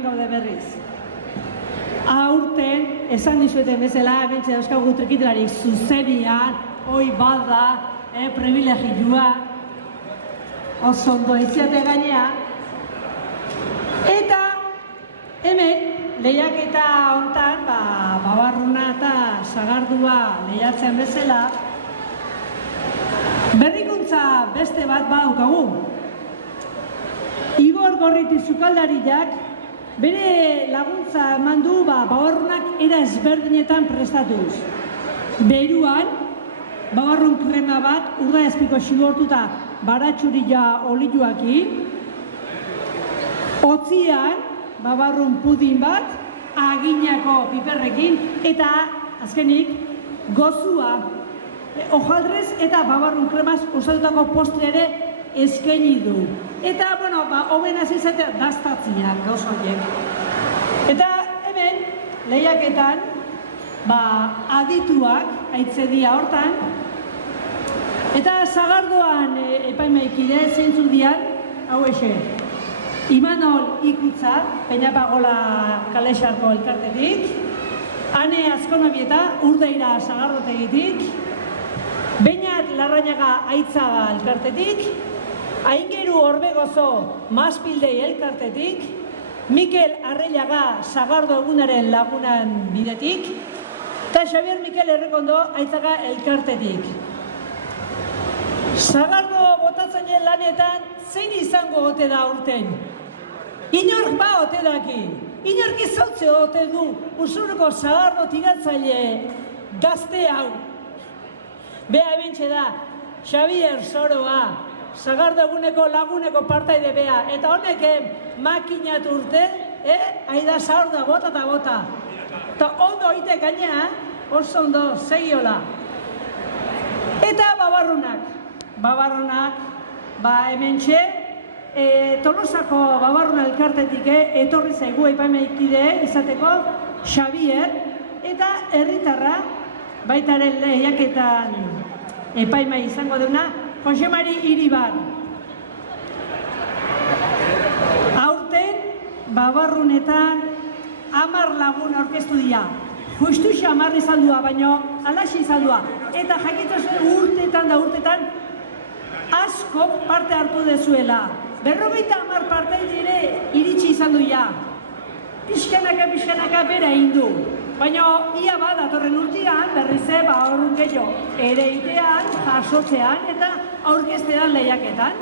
hemen gaude berriz. Aurten, esan dizueten bezala, bentsa dauzkagu trikitelarik zuzenian, hoi bada, privilegioa, oso ondo iziate gainea. Eta hemen, lehiaketa hontan, babarruna eta sagardua lehiatzen bezala, berrikuntza beste bat badaukagu. Igor Gorriti sukaldariak bere laguntza eman du babarrunak era ezberdinetan prestatuz. Beruan, babarrun krema bat urda ezpiko xigortuta baratxurila olioakin. Otzian, babarrun pudin bat, aginako piperrekin, eta azkenik, gozua, hojaldrez eta babarrun kremaz osatutako postre ere eskaini du. Eta, bueno, hoben hasi izatea daztatziak gauz horiek. Eta hemen, lehiaketan, adituak aitzedia hortan, eta sagardoan epaimaikide zeintzuk dian, hau exe. Imanol Ikutza, Peñapagola Kalexarko elkartetik, Ane Azkonabieta, Urdeira sagardotegitik, Beñat Larrañaga Aitzaga elkartetik, Aingeru Orbegozo Maspildei elkartetik, Mikel Arreiaga Sagardo egunaren lagunan bidetik, eta Xabier Mikel Errekondo Aitzaga elkartetik. Sagardo botatzaile lanetan zein izango ote da urten? Inork ote daki, inork izautze ote du Usurreko sagardo tiratzaile gazte hau. Bea ebentxe da, Xabier Soroa, sagardo eguneko laguneko partaide bea, eta honek makinat urte, aida saur da bota eta bota. Eta ondo ite gainea, oso ondo, segiola. Eta babarrunak, hementxe, Tolosako babarruna elkartetik etorri zaigu epaimaikide izateko Xabier, eta herritarra, baitaren lehiaketan epaimai izango duna, Jose Mari Iribar. Aurten, babarrunetan 10 lagun aurkeztu dira. Justu 10 izan dua, baina alaxi izan dua. Eta jakitzu urtetan asko parte hartu dezuela. 50 partei dire iritsi izan duia. Pixkanaka bera hindu. Baina ia datorren urtean berriz horren gehiago ere itean, jasotzean eta aurkeztean lehiaketan.